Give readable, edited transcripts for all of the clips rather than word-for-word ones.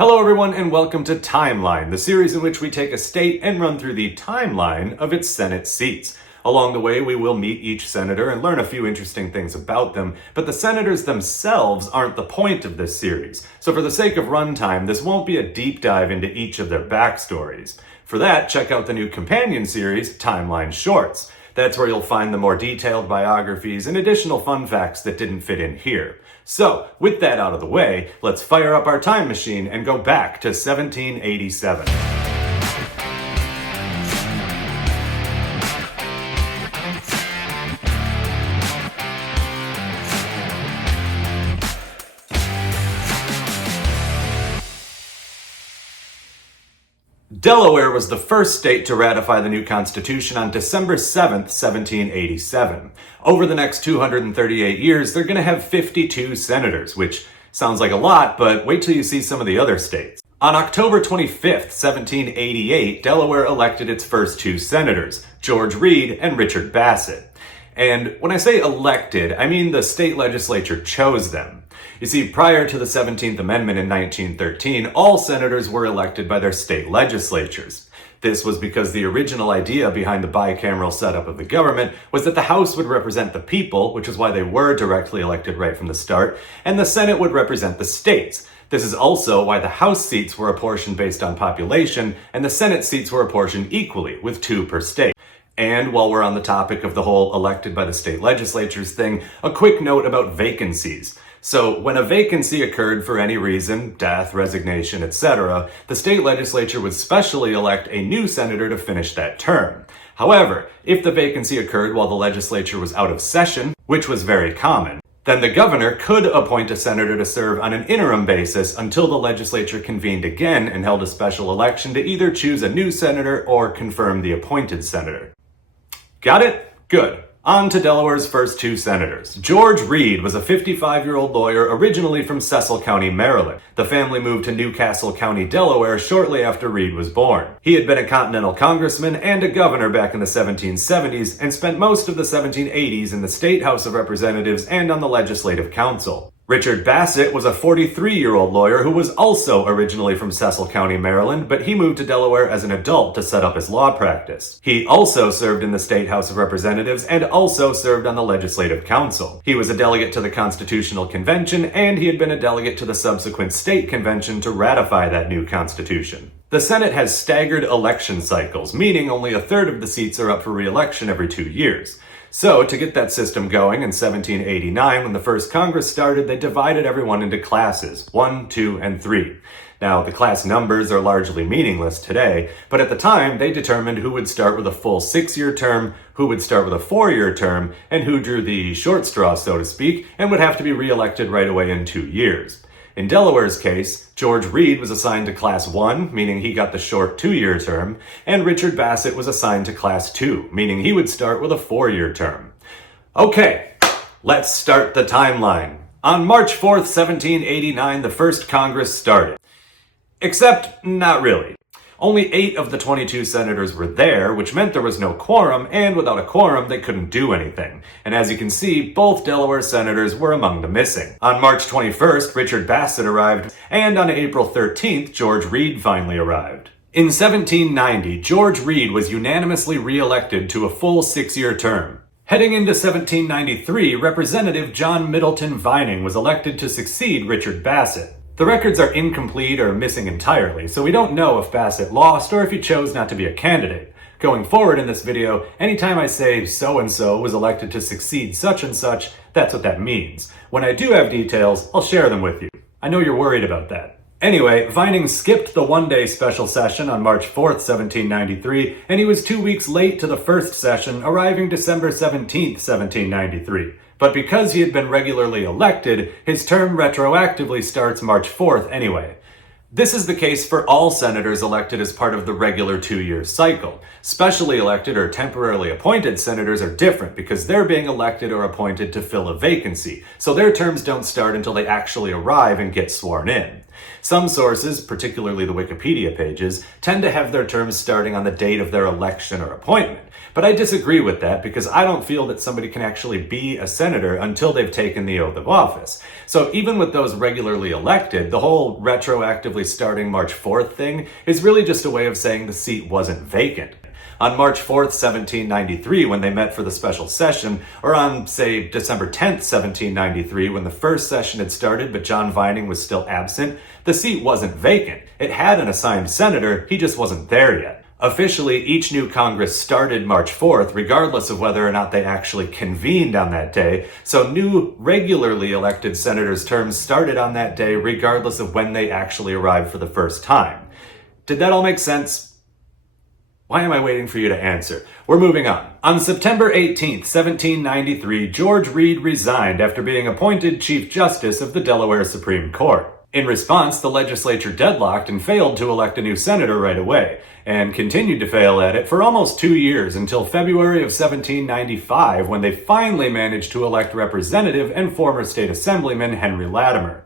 Hello everyone and welcome to Timeline, the series in which we take a state and run through the timeline of its Senate seats. Along the way, we will meet each senator and learn a few interesting things about them, but the senators themselves aren't the point of this series. So for the sake of runtime, this won't be a deep dive into each of their backstories. For that, check out the new companion series, Timeline Shorts. That's where you'll find the more detailed biographies and additional fun facts that didn't fit in here. So, with that out of the way, let's fire up our time machine and go back to 1787. Delaware was the first state to ratify the new Constitution on December 7th, 1787. Over the next 238 years, they're going to have 52 senators, which sounds like a lot, but wait till you see some of the other states. On October 25th, 1788, Delaware elected its first two senators, George Reed and Richard Bassett. And when I say elected, I mean the state legislature chose them. You see, prior to the 17th Amendment in 1913, all senators were elected by their state legislatures. This was because the original idea behind the bicameral setup of the government was that the House would represent the people, which is why they were directly elected right from the start, and the Senate would represent the states. This is also why the House seats were apportioned based on population, and the Senate seats were apportioned equally, with 2 per state. And while we're on the topic of the whole elected by the state legislatures thing, a quick note about vacancies. So when a vacancy occurred for any reason, death, resignation, etc., the state legislature would specially elect a new senator to finish that term. However, if the vacancy occurred while the legislature was out of session, which was very common, then the governor could appoint a senator to serve on an interim basis until the legislature convened again and held a special election to either choose a new senator or confirm the appointed senator. Got it? Good. On to Delaware's first two senators. George Reed was a 55-year-old lawyer originally from Cecil County, Maryland. The family moved to Newcastle County, Delaware shortly after Reed was born. He had been a continental congressman and a governor back in the 1770s and spent most of the 1780s in the State House of Representatives and on the Legislative Council. Richard Bassett was a 43-year-old lawyer who was also originally from Cecil County, Maryland, but he moved to Delaware as an adult to set up his law practice. He also served in the State House of Representatives and also served on the Legislative Council. He was a delegate to the Constitutional Convention, and he had been a delegate to the subsequent state convention to ratify that new constitution. The Senate has staggered election cycles, meaning only a third of the seats are up for re-election every 2 years. So, to get that system going in 1789, when the first Congress started, they divided everyone into classes, 1, 2, and 3. Now, the class numbers are largely meaningless today, but at the time, they determined who would start with a full 6-year term, who would start with a 4-year term, and who drew the short straw, so to speak, and would have to be re-elected right away in 2 years. In Delaware's case, George Reed was assigned to Class 1, meaning he got the short 2-year term, and Richard Bassett was assigned to Class 2, meaning he would start with a 4-year term. Okay, let's start the timeline. On March 4th, 1789, the first Congress started. Except, not really. Only 8 of the 22 senators were there, which meant there was no quorum, and without a quorum, they couldn't do anything. And as you can see, both Delaware senators were among the missing. On March 21st, Richard Bassett arrived, and on April 13th, George Reed finally arrived. In 1790, George Reed was unanimously re-elected to a full 6-year term. Heading into 1793, Representative John Middleton Vining was elected to succeed Richard Bassett. The records are incomplete or missing entirely, so we don't know if Bassett lost or if he chose not to be a candidate. Going forward in this video, anytime I say so-and-so was elected to succeed such and such, that's what that means. When I do have details, I'll share them with you. I know you're worried about that. Anyway, Vining skipped the one-day special session on March 4th, 1793, and he was 2 weeks late to the first session, arriving December 17th, 1793. But because he had been regularly elected, his term retroactively starts March 4th anyway. This is the case for all senators elected as part of the regular 2-year cycle. Specially elected or temporarily appointed senators are different because they're being elected or appointed to fill a vacancy, so their terms don't start until they actually arrive and get sworn in. Some sources, particularly the Wikipedia pages, tend to have their terms starting on the date of their election or appointment. But I disagree with that because I don't feel that somebody can actually be a senator until they've taken the oath of office. So even with those regularly elected, the whole retroactively starting March 4th thing is really just a way of saying the seat wasn't vacant. On March 4th, 1793, when they met for the special session, or on, say, December 10th, 1793, when the first session had started but John Vining was still absent, the seat wasn't vacant. It had an assigned senator, he just wasn't there yet. Officially, each new Congress started March 4th, regardless of whether or not they actually convened on that day, so new regularly elected senators' terms started on that day regardless of when they actually arrived for the first time. Did that all make sense? Why am I waiting for you to answer? We're moving on. On September 18th, 1793, George Reed resigned after being appointed Chief Justice of the Delaware Supreme Court. In response, the legislature deadlocked and failed to elect a new senator right away, and continued to fail at it for almost 2 years until February of 1795, when they finally managed to elect Representative and former state assemblyman Henry Latimer.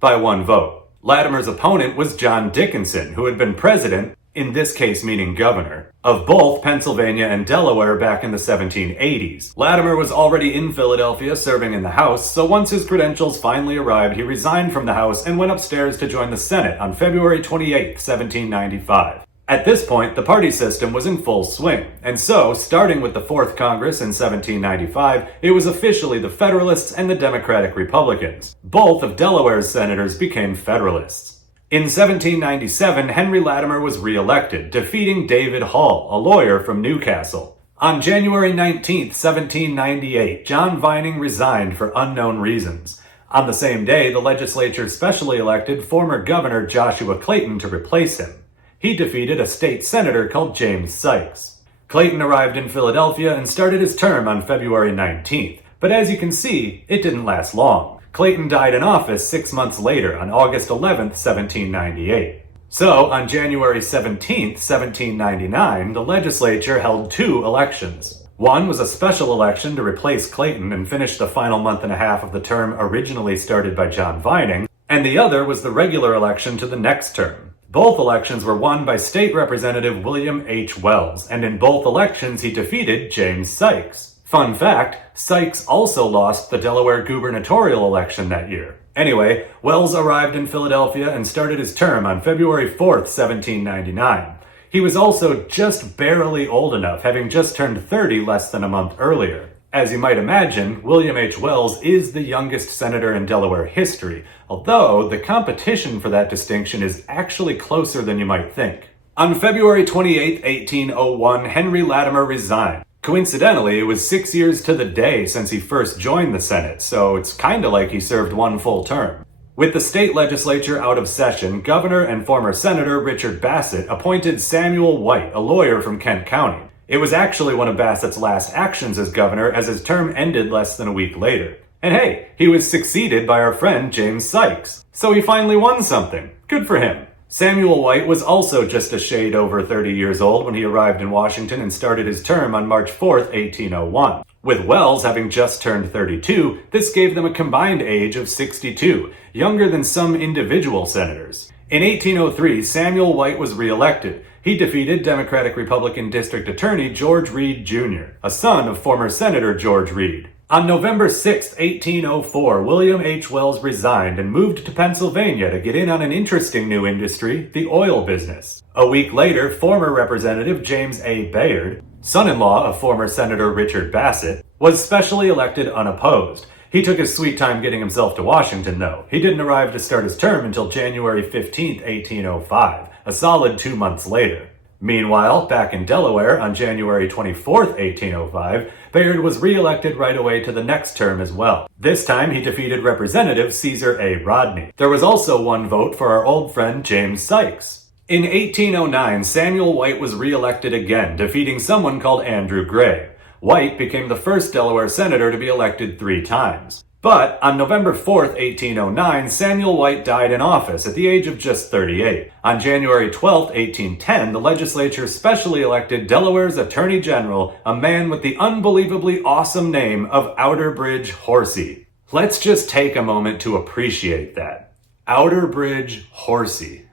By one vote. Latimer's opponent was John Dickinson, who had been president, in this case meaning governor, of both Pennsylvania and Delaware back in the 1780s. Latimer was already in Philadelphia serving in the House, so once his credentials finally arrived, he resigned from the House and went upstairs to join the Senate on February 28, 1795. At this point, the party system was in full swing, and so, starting with the Fourth Congress in 1795, it was officially the Federalists and the Democratic Republicans. Both of Delaware's senators became Federalists. In 1797, Henry Latimer was re-elected, defeating David Hall, a lawyer from Newcastle. On January 19, 1798, John Vining resigned for unknown reasons. On the same day, the legislature specially elected former Governor Joshua Clayton to replace him. He defeated a state senator called James Sykes. Clayton arrived in Philadelphia and started his term on February 19th, but as you can see, it didn't last long. Clayton died in office 6 months later, on August 11, 1798. So, on January 17, 1799, the legislature held 2 elections. One was a special election to replace Clayton and finish the final month and a half of the term originally started by John Vining, and the other was the regular election to the next term. Both elections were won by State Representative William H. Wells, and in both elections he defeated James Sykes. Fun fact, Sykes also lost the Delaware gubernatorial election that year. Anyway, Wells arrived in Philadelphia and started his term on February 4th, 1799. He was also just barely old enough, having just turned 30 less than a month earlier. As you might imagine, William H. Wells is the youngest senator in Delaware history, although the competition for that distinction is actually closer than you might think. On February 28, 1801, Henry Latimer resigned. Coincidentally, it was 6 years to the day since he first joined the Senate, so it's kinda like he served one full term. With the state legislature out of session, Governor and former Senator Richard Bassett appointed Samuel White, a lawyer from Kent County. It was actually one of Bassett's last actions as governor, as his term ended less than a week later. And hey, he was succeeded by our friend James Sykes. So he finally won something. Good for him. Samuel White was also just a shade over 30 years old when he arrived in Washington and started his term on March 4th, 1801. With Wells having just turned 32, this gave them a combined age of 62, younger than some individual senators. In 1803, Samuel White was re-elected. He defeated Democratic-Republican District Attorney George Reed, Jr., a son of former Senator George Reed. On November 6, 1804, William H. Wells resigned and moved to Pennsylvania to get in on an interesting new industry, the oil business. A week later, former Representative James A. Bayard, son-in-law of former Senator Richard Bassett, was specially elected unopposed. He took his sweet time getting himself to Washington, though. He didn't arrive to start his term until January 15, 1805, a solid 2 months later. Meanwhile, back in Delaware, on January 24, 1805, Bayard was re-elected right away to the next term as well. This time, he defeated Representative Caesar A. Rodney. There was also one vote for our old friend James Sykes. In 1809, Samuel White was re-elected again, defeating someone called Andrew Gray. White became the first Delaware senator to be elected 3 times. But on November 4th, 1809, Samuel White died in office at the age of just 38. On January 12th, 1810, the legislature specially elected Delaware's Attorney General, a man with the unbelievably awesome name of Outerbridge Horsey. Let's just take a moment to appreciate that. Outerbridge Horsey.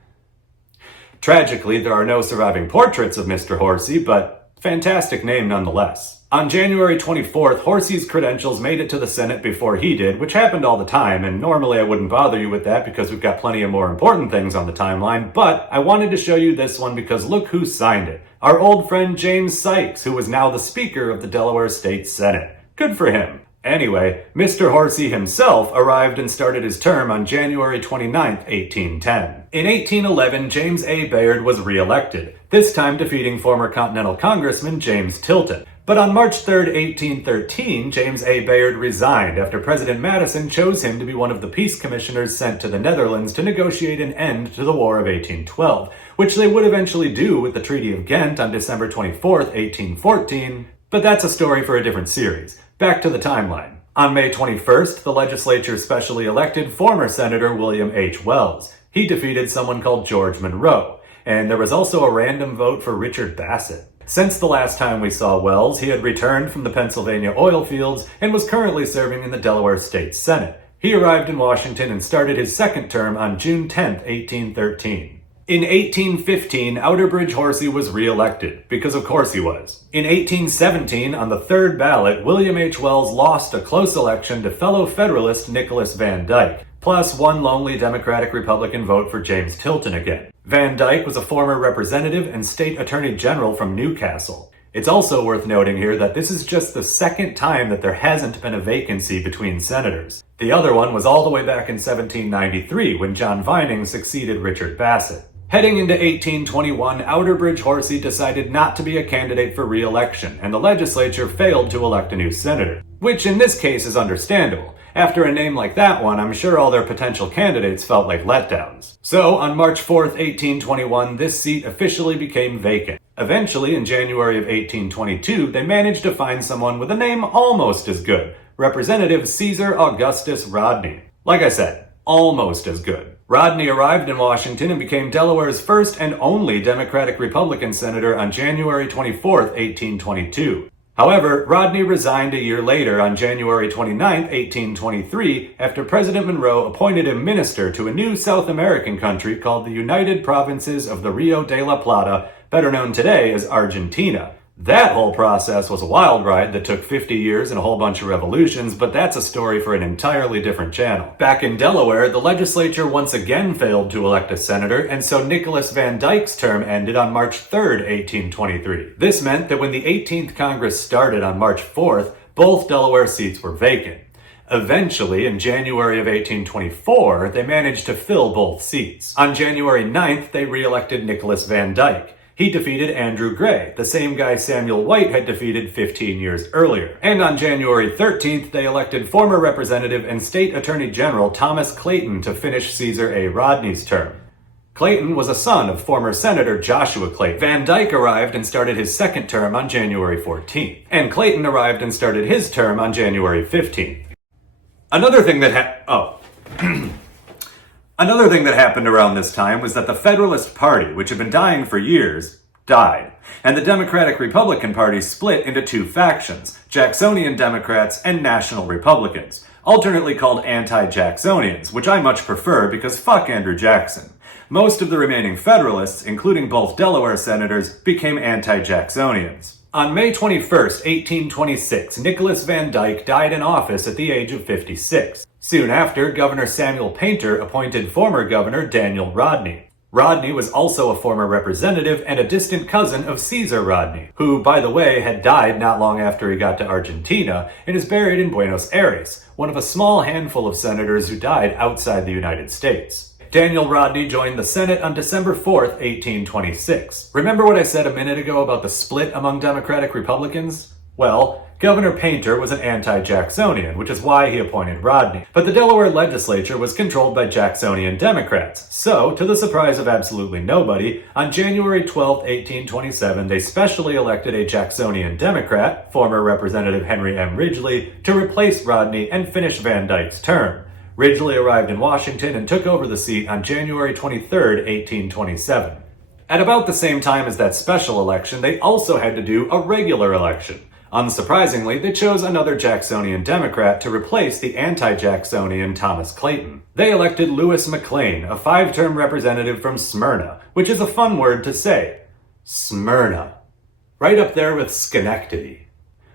Tragically, there are no surviving portraits of Mr. Horsey, but fantastic name nonetheless. On January 24th, Horsey's credentials made it to the Senate before he did, which happened all the time, and normally I wouldn't bother you with that because we've got plenty of more important things on the timeline, but I wanted to show you this one because look who signed it. Our old friend James Sykes, who was now the Speaker of the Delaware State Senate. Good for him. Anyway, Mr. Horsey himself arrived and started his term on January 29, 1810. In 1811, James A. Bayard was re-elected, this time defeating former Continental Congressman James Tilton. But on March 3, 1813, James A. Bayard resigned after President Madison chose him to be one of the peace commissioners sent to the Netherlands to negotiate an end to the War of 1812, which they would eventually do with the Treaty of Ghent on December 24, 1814, but that's a story for a different series. Back to the timeline. On May 21st, the legislature specially elected former Senator William H. Wells. He defeated someone called George Monroe, and there was also a random vote for Richard Bassett. Since the last time we saw Wells, he had returned from the Pennsylvania oil fields and was currently serving in the Delaware State Senate. He arrived in Washington and started his second term on June 10, 1813. In 1815, Outerbridge Horsey was re-elected, because of course he was. In 1817, on the third ballot, William H. Wells lost a close election to fellow Federalist Nicholas Van Dyke, plus one lonely Democratic-Republican vote for James Tilton again. Van Dyke was a former representative and state attorney general from Newcastle. It's also worth noting here that this is just the second time that there hasn't been a vacancy between senators. The other one was all the way back in 1793 when John Vining succeeded Richard Bassett. Heading into 1821, Outerbridge Horsey decided not to be a candidate for re-election, and the legislature failed to elect a new senator. Which in this case is understandable. After a name like that one, I'm sure all their potential candidates felt like letdowns. So, on March 4th, 1821, this seat officially became vacant. Eventually, in January of 1822, they managed to find someone with a name almost as good, Representative Caesar Augustus Rodney. Like I said, almost as good. Rodney arrived in Washington and became Delaware's first and only Democratic-Republican senator on January 24th, 1822. However, Rodney resigned a year later on January 29, 1823, after President Monroe appointed him minister to a new South American country called the United Provinces of the Rio de la Plata, better known today as Argentina. That whole process was a wild ride that took 50 years and a whole bunch of revolutions, but that's a story for an entirely different channel. Back in Delaware, the legislature once again failed to elect a senator, and so Nicholas Van Dyke's term ended on March 3rd, 1823. This meant that when the 18th Congress started on March 4th, both Delaware seats were vacant. Eventually, in January of 1824, they managed to fill both seats. On January 9th, they re-elected Nicholas Van Dyke. He defeated Andrew Gray, the same guy Samuel White had defeated 15 years earlier. And on January 13th, they elected former Representative and State Attorney General Thomas Clayton to finish Caesar A. Rodney's term. Clayton was a son of former Senator Joshua Clayton. Van Dyke arrived and started his second term on January 14th. And Clayton arrived and started his term on January 15th. Another thing that happened around this time was that the Federalist Party, which had been dying for years, died. And the Democratic-Republican Party split into two factions, Jacksonian Democrats and National Republicans, alternately called anti-Jacksonians, which I much prefer because fuck Andrew Jackson. Most of the remaining Federalists, including both Delaware senators, became anti-Jacksonians. On May 21st, 1826, Nicholas Van Dyke died in office at the age of 56. Soon after, Governor Samuel Painter appointed former Governor Daniel Rodney. Rodney was also a former representative and a distant cousin of Caesar Rodney, who, by the way, had died not long after he got to Argentina and is buried in Buenos Aires, one of a small handful of senators who died outside the United States. Daniel Rodney joined the Senate on December 4th, 1826. Remember what I said a minute ago about the split among Democratic Republicans? Well, Governor Painter was an anti-Jacksonian, which is why he appointed Rodney. But the Delaware legislature was controlled by Jacksonian Democrats. So, to the surprise of absolutely nobody, on January 12, 1827, they specially elected a Jacksonian Democrat, former Representative Henry M. Ridgely, to replace Rodney and finish Van Dyke's term. Ridgely arrived in Washington and took over the seat on January 23, 1827. At about the same time as that special election, they also had to do a regular election. Unsurprisingly, they chose another Jacksonian Democrat to replace the anti-Jacksonian Thomas Clayton. They elected Lewis McLean, a 5-term representative from Smyrna, which is a fun word to say. Smyrna. Right up there with Schenectady.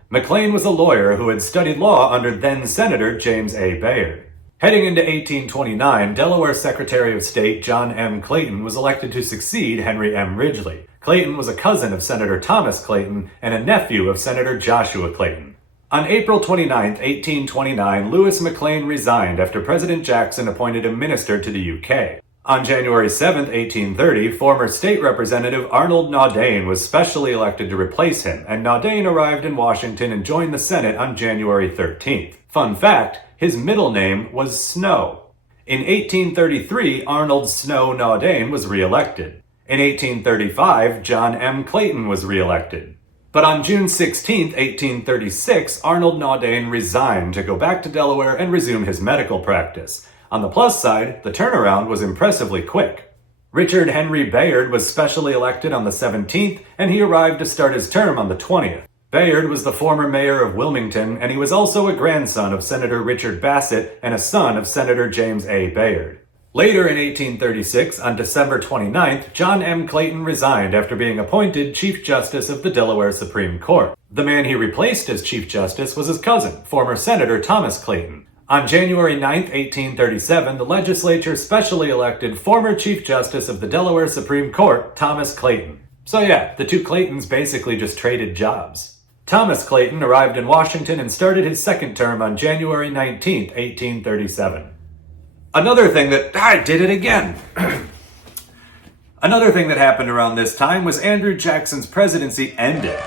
McLean was a lawyer who had studied law under then-Senator James A. Bayard. Heading into 1829, Delaware Secretary of State John M. Clayton was elected to succeed Henry M. Ridgely. Clayton was a cousin of Senator Thomas Clayton and a nephew of Senator Joshua Clayton. On April 29, 1829, Lewis McLean resigned after President Jackson appointed a minister to the UK. On January 7, 1830, former state representative Arnold Naudane was specially elected to replace him, and Naudane arrived in Washington and joined the Senate on January 13th. Fun fact, his middle name was Snow. In 1833, Arnold Snow Naudane was re-elected. In 1835, John M. Clayton was re-elected. But on June 16, 1836, Arnold Naudane resigned to go back to Delaware and resume his medical practice. On the plus side, the turnaround was impressively quick. Richard Henry Bayard was specially elected on the 17th, and he arrived to start his term on the 20th. Bayard was the former mayor of Wilmington, and he was also a grandson of Senator Richard Bassett and a son of Senator James A. Bayard. Later in 1836, on December 29th, John M. Clayton resigned after being appointed Chief Justice of the Delaware Supreme Court. The man he replaced as Chief Justice was his cousin, former Senator Thomas Clayton. On January 9, 1837, the legislature specially elected former Chief Justice of the Delaware Supreme Court, Thomas Clayton. So yeah, the two Claytons basically just traded jobs. Thomas Clayton arrived in Washington and started his second term on January 19, 1837. Another thing that happened around this time was Andrew Jackson's presidency ended.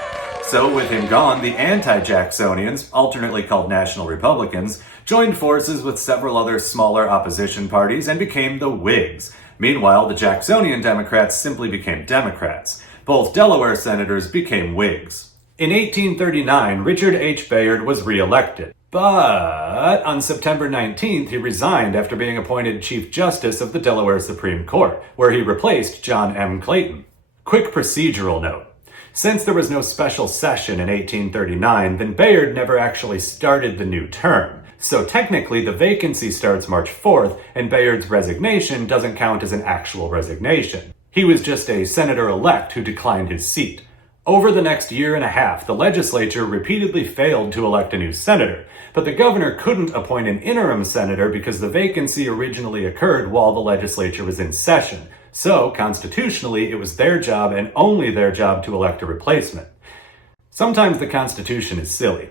So with him gone, the anti-Jacksonians, alternately called National Republicans, joined forces with several other smaller opposition parties and became the Whigs. Meanwhile, the Jacksonian Democrats simply became Democrats. Both Delaware senators became Whigs. In 1839, Richard H. Bayard was re-elected. But on September 19th, he resigned after being appointed Chief Justice of the Delaware Supreme Court, where he replaced John M. Clayton. Quick procedural note. Since there was no special session in 1839, then Bayard never actually started the new term. So technically, the vacancy starts March 4th, and Bayard's resignation doesn't count as an actual resignation. He was just a senator-elect who declined his seat. Over the next year and a half, the legislature repeatedly failed to elect a new senator, but the governor couldn't appoint an interim senator because the vacancy originally occurred while the legislature was in session. So, constitutionally, it was their job and only their job to elect a replacement. Sometimes the Constitution is silly.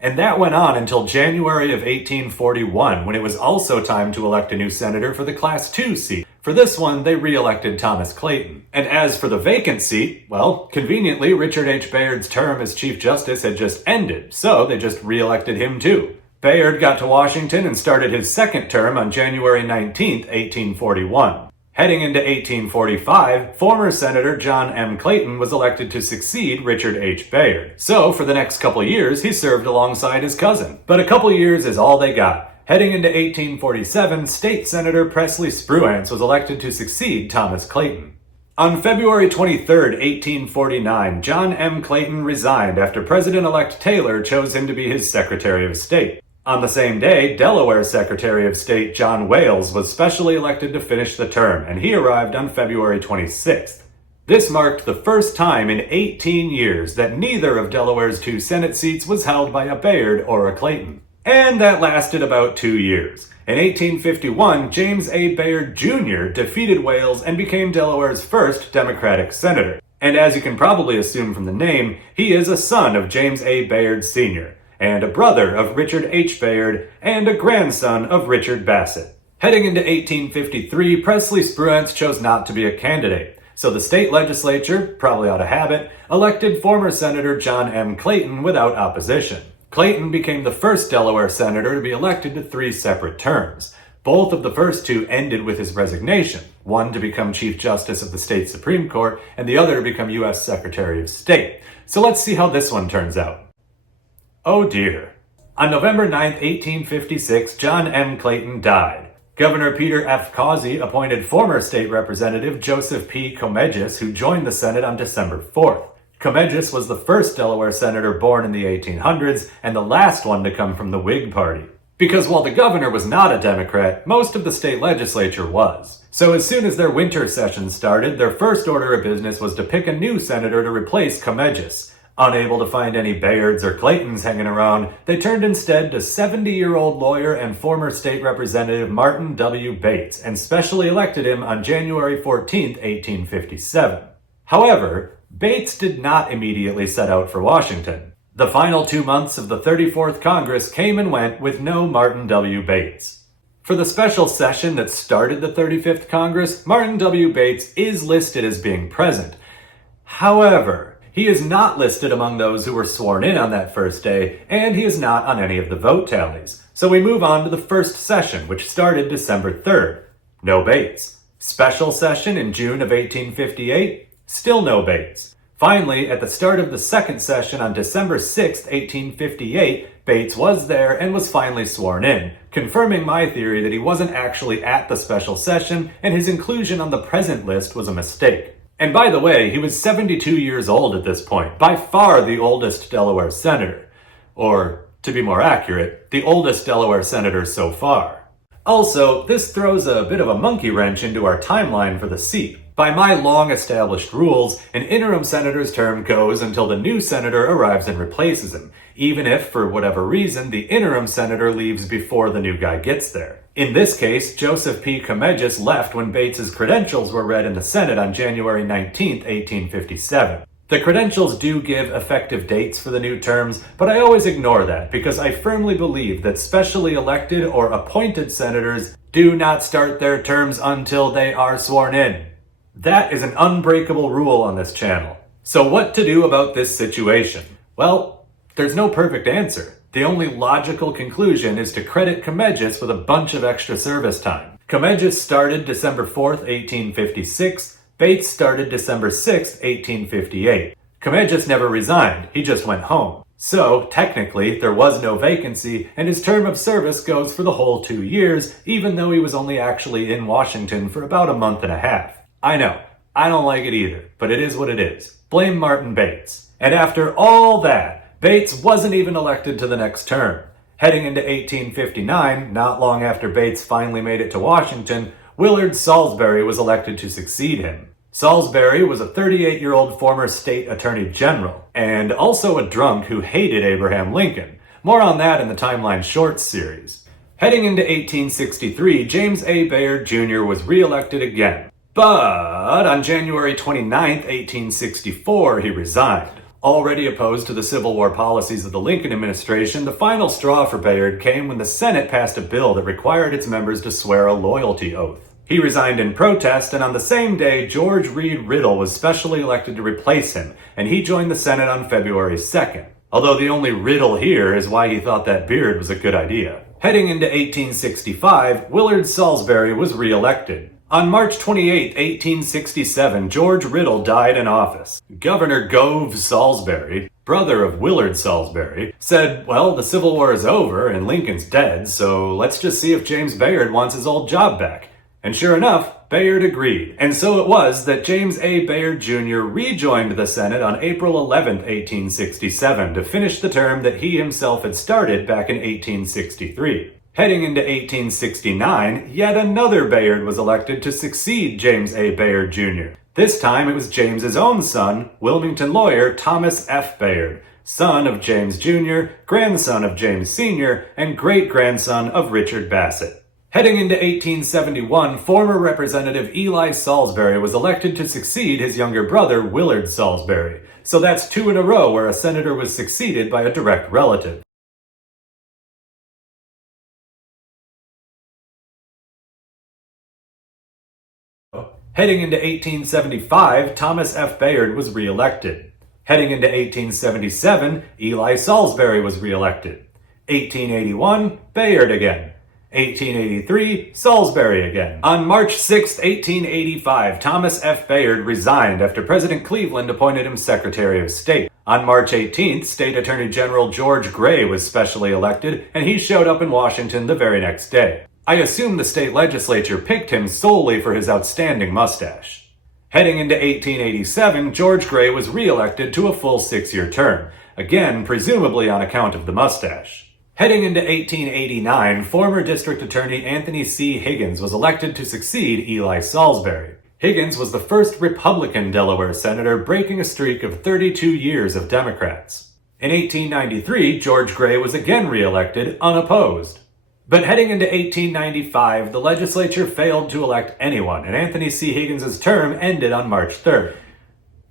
And that went on until January of 1841, when it was also time to elect a new senator for the Class II seat. For this one, they re-elected Thomas Clayton. And as for the vacant seat, well, conveniently, Richard H. Bayard's term as Chief Justice had just ended, so they just re-elected him too. Bayard got to Washington and started his second term on January 19, 1841. Heading into 1845, former Senator John M. Clayton was elected to succeed Richard H. Bayard. So, for the next couple years, he served alongside his cousin. But a couple years is all they got. Heading into 1847, State Senator Presley Spruance was elected to succeed Thomas Clayton. On February 23, 1849, John M. Clayton resigned after President-elect Taylor chose him to be his Secretary of State. On the same day, Delaware Secretary of State John Wales was specially elected to finish the term, and he arrived on February 26th. This marked the first time in 18 years that neither of Delaware's two Senate seats was held by a Bayard or a Clayton. And that lasted about 2 years. In 1851, James A. Bayard Jr. defeated Wales and became Delaware's first Democratic senator. And as you can probably assume from the name, he is a son of James A. Bayard Sr., and a brother of Richard H. Bayard, and a grandson of Richard Bassett. Heading into 1853, Presley Spruance chose not to be a candidate, so the state legislature, probably out of habit, elected former Senator John M. Clayton without opposition. Clayton became the first Delaware senator to be elected to 3 separate terms. Both of the first 2 ended with his resignation, one to become Chief Justice of the state Supreme Court, and the other to become U.S. Secretary of State. So let's see how this one turns out. Oh dear. On November 9, 1856, John M. Clayton died. Governor Peter F. Causey appointed former state representative Joseph P. Comegis, who joined the Senate on December 4th. Comegys was the first Delaware senator born in the 1800s and the last one to come from the Whig Party. Because while the governor was not a Democrat, most of the state legislature was. So as soon as their winter session started, their first order of business was to pick a new senator to replace Comegys. Unable to find any Bayards or Claytons hanging around, they turned instead to 70-year-old lawyer and former state representative Martin W. Bates and specially elected him on January 14, 1857. However, Bates did not immediately set out for Washington. The final 2 months of the 34th Congress came and went with no Martin W. Bates. For the special session that started the 35th Congress, Martin W. Bates is listed as being present. However, he is not listed among those who were sworn in on that first day, and he is not on any of the vote tallies. So we move on to the first session, which started December 3rd. No Bates. Special session in June of 1858. Still no Bates. Finally, at the start of the second session on December 6, 1858, Bates was there and was finally sworn in, confirming my theory that he wasn't actually at the special session and his inclusion on the present list was a mistake. And by the way, he was 72 years old at this point, by far the oldest Delaware senator. Or, to be more accurate, the oldest Delaware senator so far. Also, this throws a bit of a monkey wrench into our timeline for the seat. By my long-established rules, an interim senator's term goes until the new senator arrives and replaces him, even if, for whatever reason, the interim senator leaves before the new guy gets there. In this case, Joseph P. Comegys left when Bates's credentials were read in the Senate on January 19, 1857. The credentials do give effective dates for the new terms, but I always ignore that because I firmly believe that specially elected or appointed senators do not start their terms until they are sworn in. That is an unbreakable rule on this channel. So what to do about this situation? Well, there's no perfect answer. The only logical conclusion is to credit Comegys with a bunch of extra service time. Comegys started December 4th, 1856. Bates started December 6th, 1858. Comegys never resigned, he just went home. So, technically, there was no vacancy, and his term of service goes for the whole 2 years, even though he was only actually in Washington for about a month and a half. I know, I don't like it either, but it is what it is. Blame Martin Bates. And after all that, Bates wasn't even elected to the next term. Heading into 1859, not long after Bates finally made it to Washington, Willard Salisbury was elected to succeed him. Salisbury was a 38-year-old former state attorney general, and also a drunk who hated Abraham Lincoln. More on that in the Timeline Shorts series. Heading into 1863, James A. Bayard Jr. was re-elected again. But on January 29, 1864, he resigned. Already opposed to the Civil War policies of the Lincoln administration, the final straw for Bayard came when the Senate passed a bill that required its members to swear a loyalty oath. He resigned in protest, and on the same day, George Reed Riddle was specially elected to replace him, and he joined the Senate on February 2nd. Although the only riddle here is why he thought that beard was a good idea. Heading into 1865, Willard Salisbury was re-elected. On March 28, 1867, George Riddle died in office. Governor Gove Salisbury, brother of Willard Salisbury, said, well, the Civil War is over and Lincoln's dead, so let's just see if James Bayard wants his old job back. And sure enough, Bayard agreed. And so it was that James A. Bayard Jr. rejoined the Senate on April 11, 1867, to finish the term that he himself had started back in 1863. Heading into 1869, yet another Bayard was elected to succeed James A. Bayard Jr. This time it was James's own son, Wilmington lawyer Thomas F. Bayard, son of James Jr., grandson of James Sr., and great-grandson of Richard Bassett. Heading into 1871, former Representative Eli Salisbury was elected to succeed his younger brother, Willard Salisbury. So that's 2 in a row where a senator was succeeded by a direct relative. Heading into 1875, Thomas F. Bayard was re-elected. Heading into 1877, Eli Salisbury was re-elected. 1881, Bayard again. 1883, Salisbury again. On March 6, 1885, Thomas F. Bayard resigned after President Cleveland appointed him Secretary of State. On March 18th, State Attorney General George Gray was specially elected, and he showed up in Washington the very next day. I assume the state legislature picked him solely for his outstanding mustache. Heading into 1887, George Gray was re-elected to a full 6-year term, again presumably on account of the mustache. Heading into 1889, former District Attorney Anthony C. Higgins was elected to succeed Eli Salisbury. Higgins was the first Republican Delaware senator, breaking a streak of 32 years of Democrats. In 1893, George Gray was again re-elected, unopposed. But heading into 1895, the legislature failed to elect anyone, and Anthony C. Higgins' term ended on March 3rd.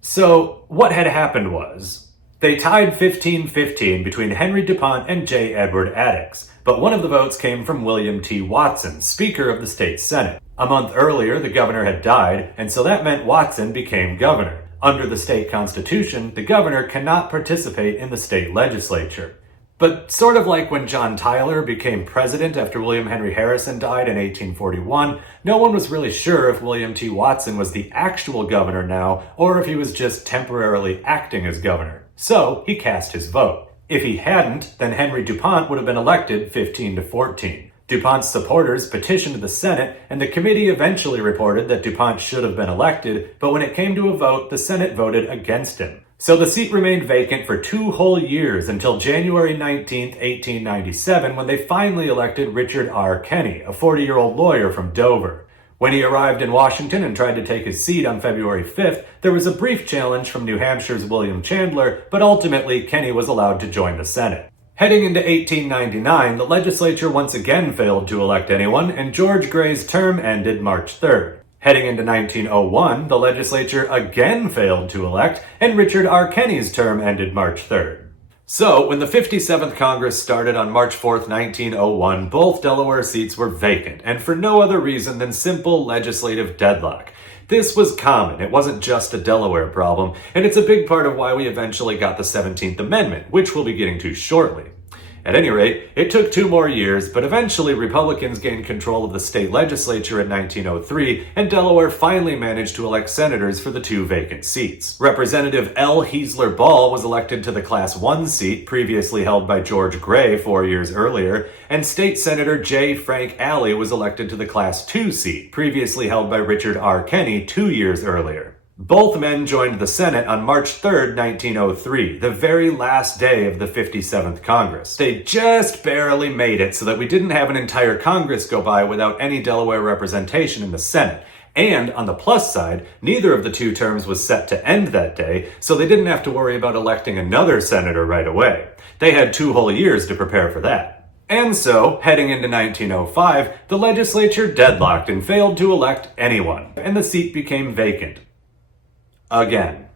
So, what had happened was, they tied 15-15 between Henry DuPont and J. Edward Attucks, but one of the votes came from William T. Watson, Speaker of the state Senate. A month earlier, the governor had died, and so that meant Watson became governor. Under the state constitution, the governor cannot participate in the state legislature. But sort of like when John Tyler became president after William Henry Harrison died in 1841, no one was really sure if William T. Watson was the actual governor now, or if he was just temporarily acting as governor. So he cast his vote. If he hadn't, then Henry DuPont would have been elected 15-14. DuPont's supporters petitioned the Senate, and the committee eventually reported that DuPont should have been elected, but when it came to a vote, the Senate voted against him. So the seat remained vacant for 2 whole years until January 19, 1897, when they finally elected Richard R. Kenney, a 40-year-old lawyer from Dover. When he arrived in Washington and tried to take his seat on February 5th, there was a brief challenge from New Hampshire's William Chandler, but ultimately Kenney was allowed to join the Senate. Heading into 1899, the legislature once again failed to elect anyone, and George Gray's term ended March 3rd. Heading into 1901, the legislature again failed to elect, and Richard R. Kenney's term ended March 3rd. So, when the 57th Congress started on March 4th, 1901, both Delaware seats were vacant, and for no other reason than simple legislative deadlock. This was common, it wasn't just a Delaware problem, and it's a big part of why we eventually got the 17th Amendment, which we'll be getting to shortly. At any rate, it took 2 more years, but eventually Republicans gained control of the state legislature in 1903, and Delaware finally managed to elect senators for the 2 vacant seats. Representative L. Heasler Ball was elected to the Class 1 seat, previously held by George Gray 4 years earlier, and State Senator J. Frank Alley was elected to the Class 2 seat, previously held by Richard R. Kenney 2 years earlier. Both men joined the Senate on March 3rd, 1903, the very last day of the 57th Congress. They just barely made it so that we didn't have an entire Congress go by without any Delaware representation in the Senate. And on the plus side, neither of the 2 terms was set to end that day, so they didn't have to worry about electing another senator right away. They had 2 whole years to prepare for that. And so, heading into 1905, the legislature deadlocked and failed to elect anyone, and the seat became vacant. Again.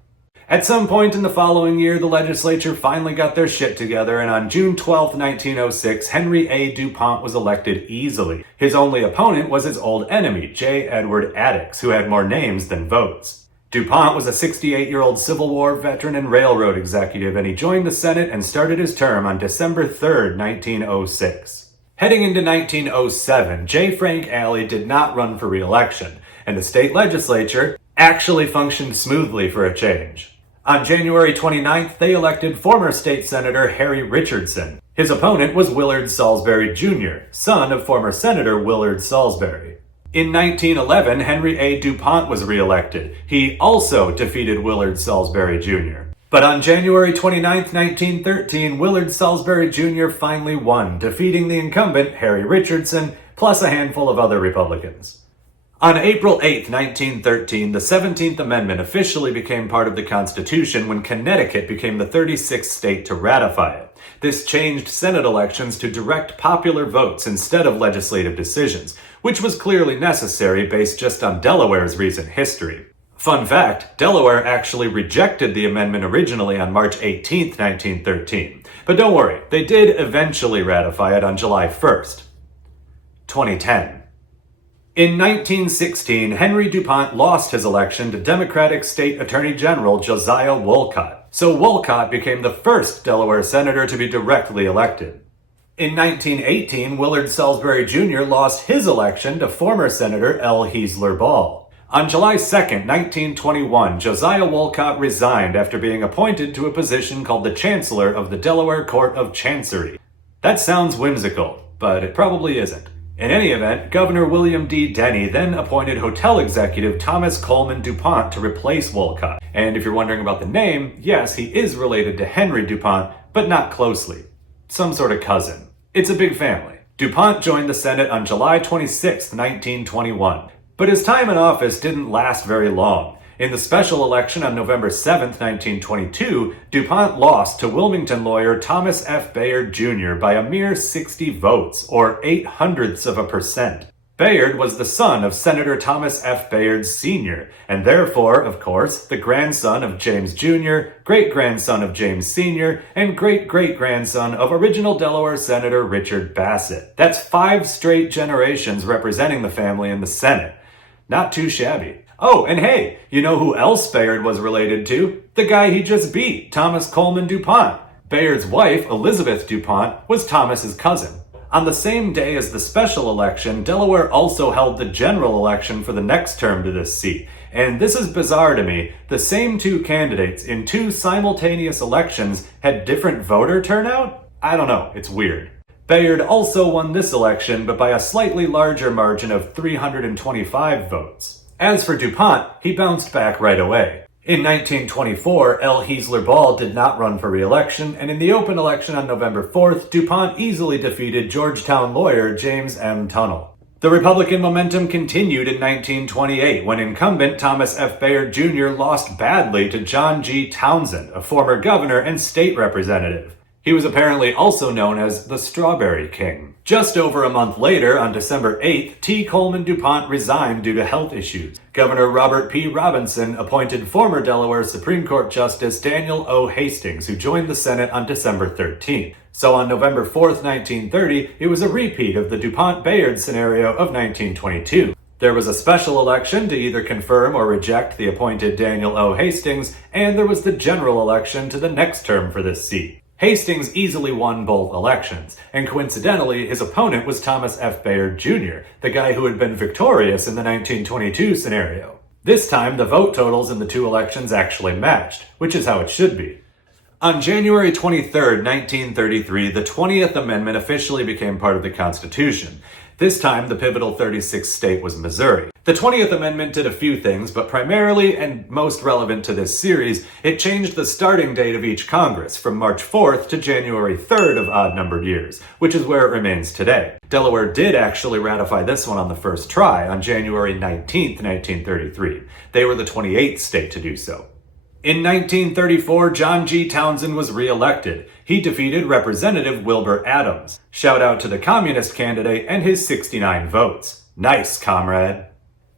At some point in the following year, the legislature finally got their shit together, and on June 12, 1906, Henry A. DuPont was elected easily. His only opponent was his old enemy, J. Edward Attucks, who had more names than votes. DuPont was a 68-year-old Civil War veteran and railroad executive, and he joined the Senate and started his term on December 3, 1906. Heading into 1907, J. Frank Alley did not run for re-election, and the state legislature actually functioned smoothly for a change. On January 29th, they elected former state senator Harry Richardson. His opponent was Willard Salisbury Jr., son of former Senator Willard Salisbury. In 1911, Henry A. DuPont was re-elected. He also defeated Willard Salisbury Jr. But on January 29, 1913, Willard Salisbury Jr. finally won, defeating the incumbent, Harry Richardson, plus a handful of other Republicans. On April 8, 1913, the 17th Amendment officially became part of the Constitution when Connecticut became the 36th state to ratify it. This changed Senate elections to direct popular votes instead of legislative decisions, which was clearly necessary based just on Delaware's recent history. Fun fact, Delaware actually rejected the amendment originally on March 18, 1913. But don't worry, they did eventually ratify it on July 1st. 2010. In 1916, Henry DuPont lost his election to Democratic State Attorney General Josiah Wolcott, so Wolcott became the first Delaware senator to be directly elected. In 1918, Willard Salisbury Jr. lost his election to former Senator L. Heasler Ball. On July 2, 1921, Josiah Wolcott resigned after being appointed to a position called the Chancellor of the Delaware Court of Chancery. That sounds whimsical, but it probably isn't. In any event, Governor William D. Denny then appointed hotel executive Thomas Coleman DuPont to replace Wolcott. And if you're wondering about the name, yes, he is related to Henry DuPont, but not closely. Some sort of cousin. It's a big family. DuPont joined the Senate on July 26, 1921. But his time in office didn't last very long. In the special election on November 7, 1922, DuPont lost to Wilmington lawyer Thomas F. Bayard Jr. by a mere 60 votes, or 0.08%. Bayard was the son of Senator Thomas F. Bayard Sr., and therefore, of course, the grandson of James Jr., great-grandson of James Sr., and great-great-grandson of original Delaware Senator Richard Bassett. That's 5 straight generations representing the family in the Senate. Not too shabby. Oh, and hey, you know who else Bayard was related to? The guy he just beat, Thomas Coleman DuPont. Bayard's wife, Elizabeth DuPont, was Thomas's cousin. On the same day as the special election, Delaware also held the general election for the next term to this seat. And this is bizarre to me. The same 2 candidates in 2 simultaneous elections had different voter turnout? I don't know, it's weird. Bayard also won this election, but by a slightly larger margin of 325 votes. As for DuPont, he bounced back right away. In 1924, L. Heasler Ball did not run for re-election, and in the open election on November 4th, DuPont easily defeated Georgetown lawyer James M. Tunnell. The Republican momentum continued in 1928, when incumbent Thomas F. Bayard Jr. lost badly to John G. Townsend, a former governor and state representative. He was apparently also known as the Strawberry King. Just over a month later, on December 8th, T. Coleman DuPont resigned due to health issues. Governor Robert P. Robinson appointed former Delaware Supreme Court Justice Daniel O. Hastings, who joined the Senate on December 13th. So on November 4th, 1930, it was a repeat of the DuPont-Bayard scenario of 1922. There was a special election to either confirm or reject the appointed Daniel O. Hastings, and there was the general election to the next term for this seat. Hastings easily won both elections, and coincidentally, his opponent was Thomas F. Bayard Jr., the guy who had been victorious in the 1922 scenario. This time, the vote totals in the 2 elections actually matched, which is how it should be. On January 23, 1933, the 20th Amendment officially became part of the Constitution. This time, the pivotal 36th state was Missouri. The 20th Amendment did a few things, but primarily, and most relevant to this series, it changed the starting date of each Congress from March 4th to January 3rd of odd-numbered years, which is where it remains today. Delaware did actually ratify this one on the first try on January 19th, 1933. They were the 28th state to do so. In 1934, John G. Townsend was re-elected. He defeated Representative Wilbur Adams. Shout out to the communist candidate and his 69 votes. Nice, comrade.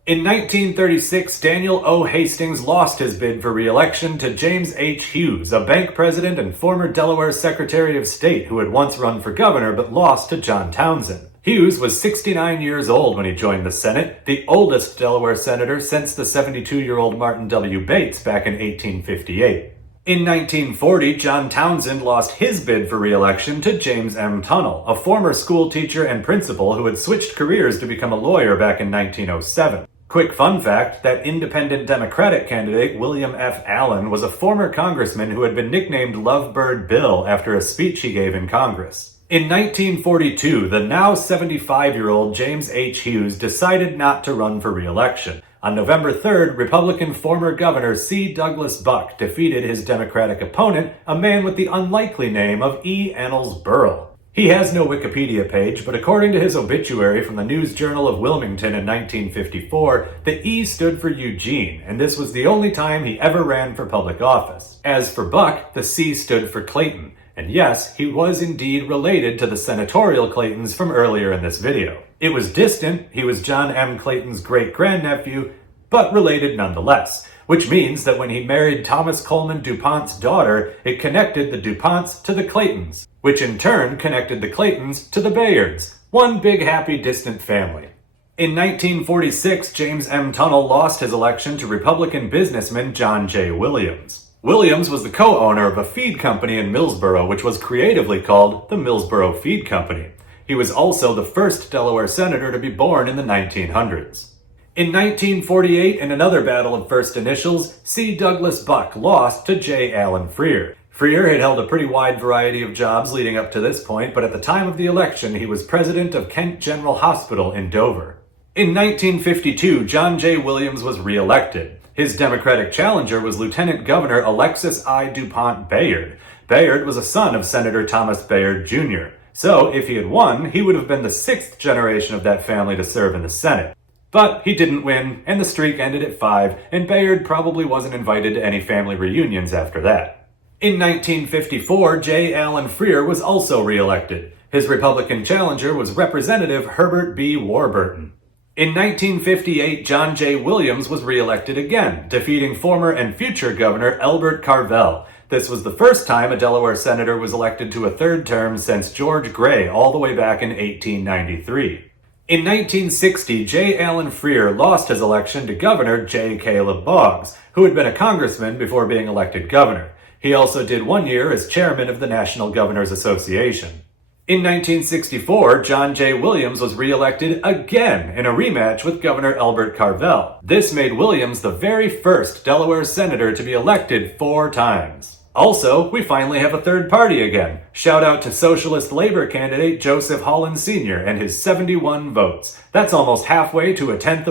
In 1936, Daniel O. Hastings lost his bid for re-election to James H. Hughes, a bank president and former Delaware Secretary of State who had once run for governor but lost to John Townsend. Hughes was 69 years old when he joined the Senate, the oldest Delaware senator since the 72-year-old Martin W. Bates back in 1858. In 1940, John Townsend lost his bid for re-election to James M. Tunnell, a former school teacher and principal who had switched careers to become a lawyer back in 1907. Quick fun fact, that independent Democratic candidate, William F. Allen, was a former congressman who had been nicknamed Lovebird Bill after a speech he gave in Congress. In 1942, the now 75-year-old James H. Hughes decided not to run for re-election. On November 3rd, Republican former Governor C. Douglas Buck defeated his Democratic opponent, a man with the unlikely name of E. Annals Burrell. He has no Wikipedia page, but according to his obituary from the News Journal of Wilmington in 1954, the E stood for Eugene, and this was the only time he ever ran for public office. As for Buck, the C stood for Clayton. And yes, he was indeed related to the senatorial Claytons from earlier in this video. It was distant, he was John M. Clayton's great-grandnephew, but related nonetheless, which means that when he married Thomas Coleman DuPont's daughter, it connected the DuPonts to the Claytons, which in turn connected the Claytons to the Bayards, one big happy distant family. In 1946, James M. Tunnell lost his election to Republican businessman John J. Williams. Williams was the co-owner of a feed company in Millsboro, which was creatively called the Millsboro Feed Company. He was also the first Delaware senator to be born in the 1900s. In 1948, in another battle of first initials, C. Douglas Buck lost to J. Allen Freer. Freer had held a pretty wide variety of jobs leading up to this point, but at the time of the election, he was president of Kent General Hospital in Dover. In 1952, John J. Williams was re-elected. His Democratic challenger was Lieutenant Governor Alexis I. DuPont Bayard. Bayard was a son of Senator Thomas Bayard Jr., so if he had won, he would have been the sixth generation of that family to serve in the Senate. But he didn't win, and the streak ended at 5, and Bayard probably wasn't invited to any family reunions after that. In 1954, J. Allen Freer was also re-elected. His Republican challenger was Representative Herbert B. Warburton. In 1958, John J. Williams was re-elected again, defeating former and future Governor Elbert Carvel. This was the first time a Delaware senator was elected to a third term since George Gray all the way back in 1893. In 1960, J. Allen Freer lost his election to Governor J. Caleb Boggs, who had been a congressman before being elected governor. He also did 1 year as chairman of the National Governors Association. In 1964, John J. Williams was re-elected again in a rematch with Governor Elbert Carvel. This made Williams the very first Delaware senator to be elected 4 times. Also, we finally have a third party again. Shout out to Socialist Labor candidate Joseph Holland Sr. and his 71 votes. That's almost halfway to 0.1%.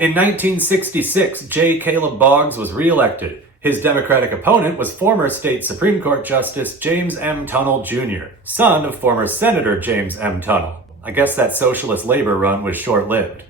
In 1966, J. Caleb Boggs was re-elected. His Democratic opponent was former state Supreme Court Justice James M. Tunnell Jr., son of former Senator James M. Tunnell. I guess that Socialist Labor run was short-lived.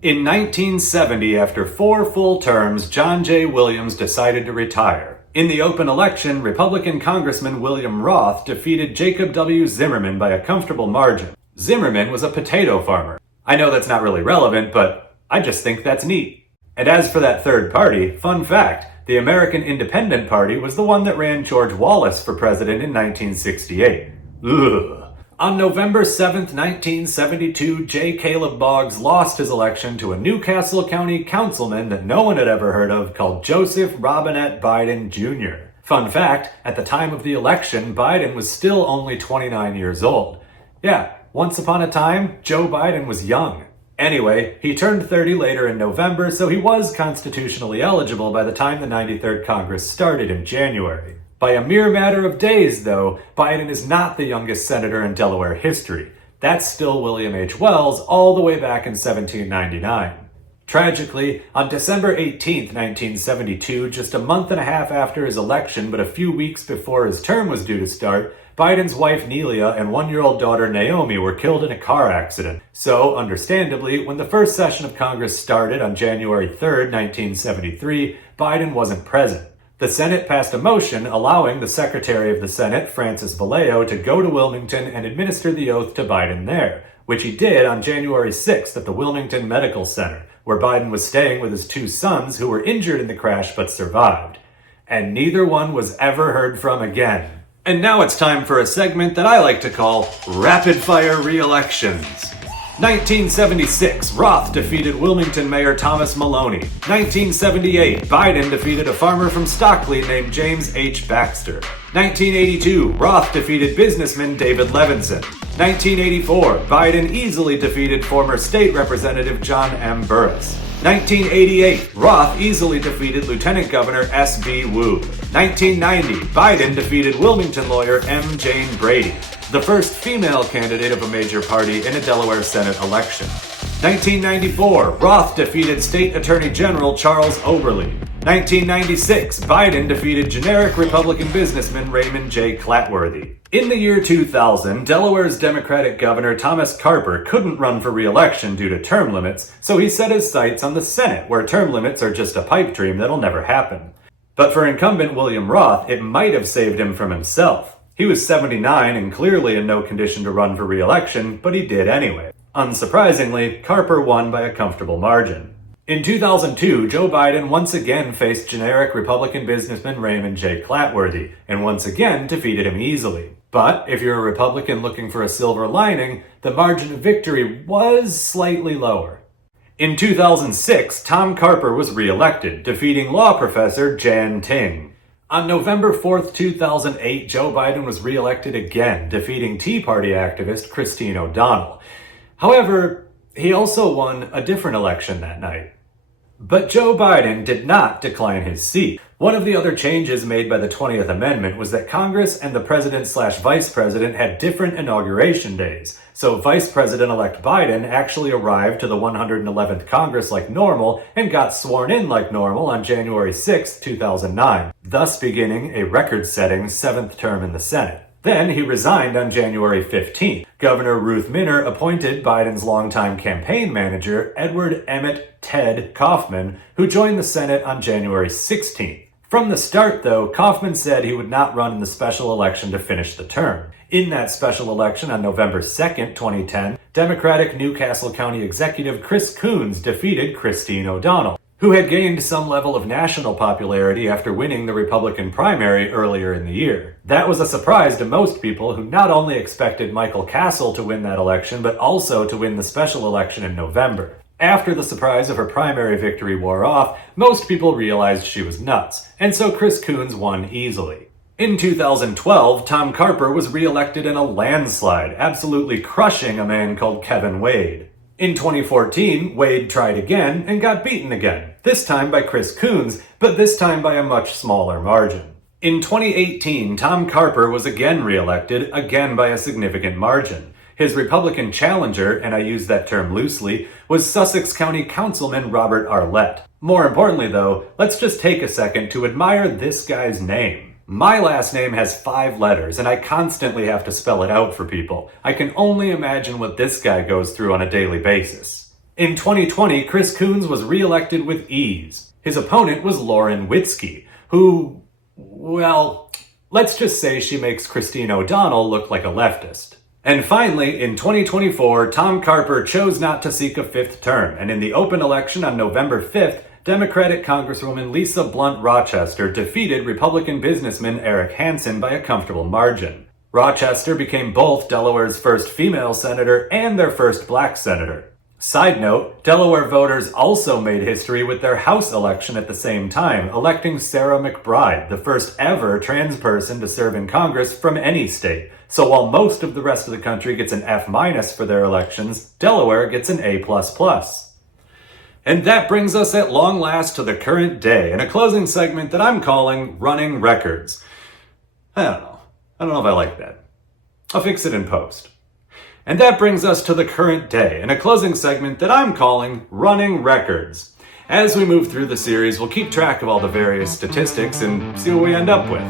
In 1970, after 4 full terms, John J. Williams decided to retire. In the open election, Republican Congressman William Roth defeated Jacob W. Zimmerman by a comfortable margin. Zimmerman was a potato farmer. I know that's not really relevant, but I just think that's neat. And as for that third party, fun fact, the American Independent Party was the one that ran George Wallace for president in 1968. Ugh. On November 7th, 1972, J. Caleb Boggs lost his election to a Newcastle County councilman that no one had ever heard of called Joseph Robinette Biden Jr. Fun fact, at the time of the election, Biden was still only 29 years old. Yeah, once upon a time, Joe Biden was young. Anyway, he turned 30 later in November, so he was constitutionally eligible by the time the 93rd Congress started in January. By a mere matter of days, though, Biden is not the youngest senator in Delaware history. That's still William H. Wells all the way back in 1799. Tragically, on December 18, 1972, just a month and a half after his election but a few weeks before his term was due to start, Biden's wife Nelia and 1-year-old daughter Naomi were killed in a car accident. So, understandably, when the first session of Congress started on January 3, 1973, Biden wasn't present. The Senate passed a motion allowing the Secretary of the Senate, Francis Vallejo, to go to Wilmington and administer the oath to Biden there, which he did on January 6th at the Wilmington Medical Center, where Biden was staying with his 2 sons who were injured in the crash but survived. And neither one was ever heard from again. And now it's time for a segment that I like to call Rapid Fire Re-Elections. 1976, Roth defeated Wilmington Mayor Thomas Maloney. 1978, Biden defeated a farmer from Stockley named James H. Baxter. 1982, Roth defeated businessman David Levinson. 1984, Biden easily defeated former state representative John M. Burris. 1988, Roth easily defeated Lieutenant Governor S.B. Wu. 1990, Biden defeated Wilmington lawyer M. Jane Brady, the first female candidate of a major party in a Delaware Senate election. 1994, Roth defeated State Attorney General Charles Oberle. 1996, Biden defeated generic Republican businessman Raymond J. Clatworthy. In the year 2000, Delaware's Democratic Governor Thomas Carper couldn't run for re-election due to term limits, so he set his sights on the Senate, where term limits are just a pipe dream that'll never happen. But for incumbent William Roth, it might have saved him from himself. He was 79 and clearly in no condition to run for re-election, but he did anyway. Unsurprisingly, Carper won by a comfortable margin. In 2002, Joe Biden once again faced generic Republican businessman Raymond J. Clatworthy, and once again defeated him easily. But if you're a Republican looking for a silver lining, the margin of victory was slightly lower. In 2006, Tom Carper was re-elected, defeating law professor Jan Ting. On November 4, 2008, Joe Biden was re-elected again, defeating Tea Party activist Christine O'Donnell. However, he also won a different election that night. But Joe Biden did not decline his seat. One of the other changes made by the 20th Amendment was that Congress and the president/vice president had different inauguration days. So Vice President-elect Biden actually arrived to the 111th Congress like normal and got sworn in like normal on January 6, 2009, thus beginning a record-setting 7th term in the Senate. Then he resigned on January 15th. Governor Ruth Minner appointed Biden's longtime campaign manager, Edward Emmett Ted Kaufman, who joined the Senate on January 16th. From the start, though, Kaufman said he would not run in the special election to finish the term. In that special election on November 2nd, 2010, Democratic Newcastle County Executive Chris Coons defeated Christine O'Donnell, who had gained some level of national popularity after winning the Republican primary earlier in the year. That was a surprise to most people who not only expected Michael Castle to win that election, but also to win the special election in November. After the surprise of her primary victory wore off, most people realized she was nuts, and so Chris Coons won easily. In 2012, Tom Carper was re-elected in a landslide, absolutely crushing a man called Kevin Wade. In 2014, Wade tried again and got beaten again, this time by Chris Coons, but this time by a much smaller margin. In 2018, Tom Carper was again re-elected, again by a significant margin. His Republican challenger, and I use that term loosely, was Sussex County Councilman Robert Arlett. More importantly though, let's just take a second to admire this guy's name. My last name has 5 letters, and I constantly have to spell it out for people. I can only imagine what this guy goes through on a daily basis. In 2020, Chris Coons was re-elected with ease. His opponent was Lauren Witzke, who, well, let's just say she makes Christine O'Donnell look like a leftist. And finally, in 2024, Tom Carper chose not to seek a 5th term, and in the open election on November 5th, Democratic Congresswoman Lisa Blunt Rochester defeated Republican businessman Eric Hansen by a comfortable margin. Rochester became both Delaware's first female senator and their first black senator. Side note, Delaware voters also made history with their House election at the same time, electing Sarah McBride, the first ever trans person to serve in Congress from any state. So while most of the rest of the country gets an F- for their elections, Delaware gets an A++. And that brings us at long last to the current day, in a closing segment that I'm calling Running Records. I don't know if I like that. I'll fix it in post. And that brings us to the current day, in a closing segment that I'm calling Running Records. As we move through the series, we'll keep track of all the various statistics and see what we end up with.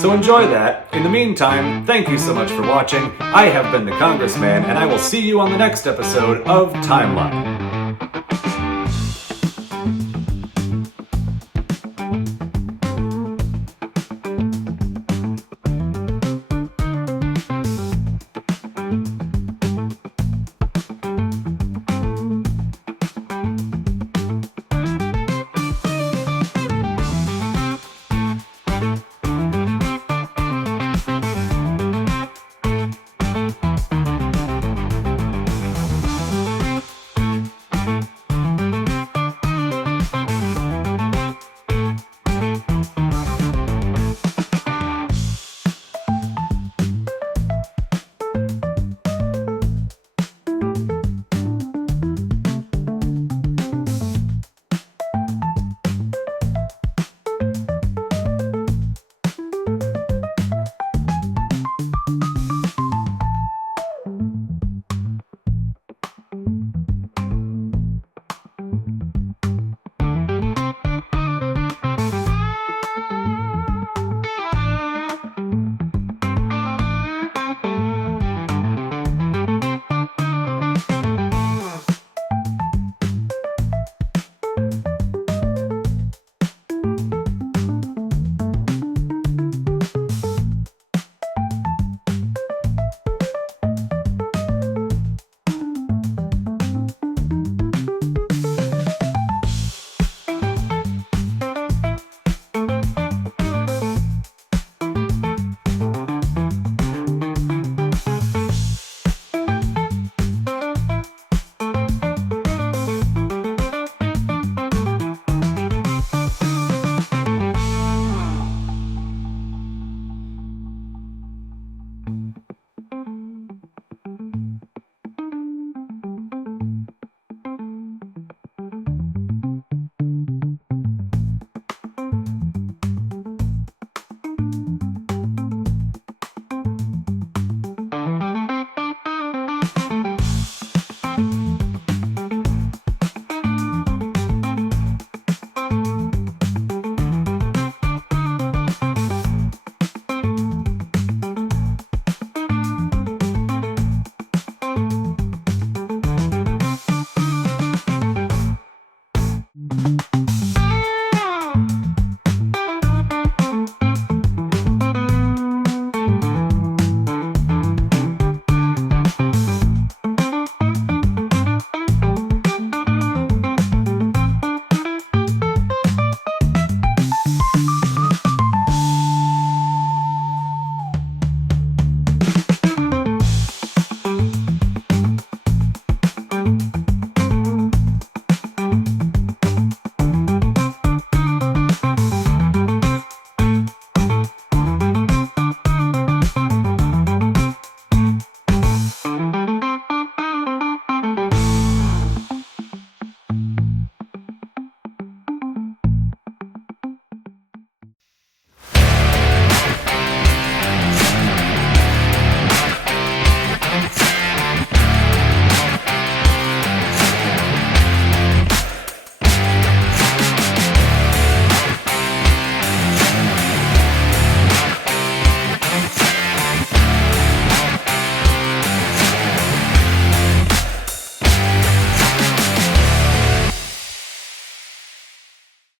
So enjoy that. In the meantime, thank you so much for watching. I have been the Congressman, and I will see you on the next episode of Timeline.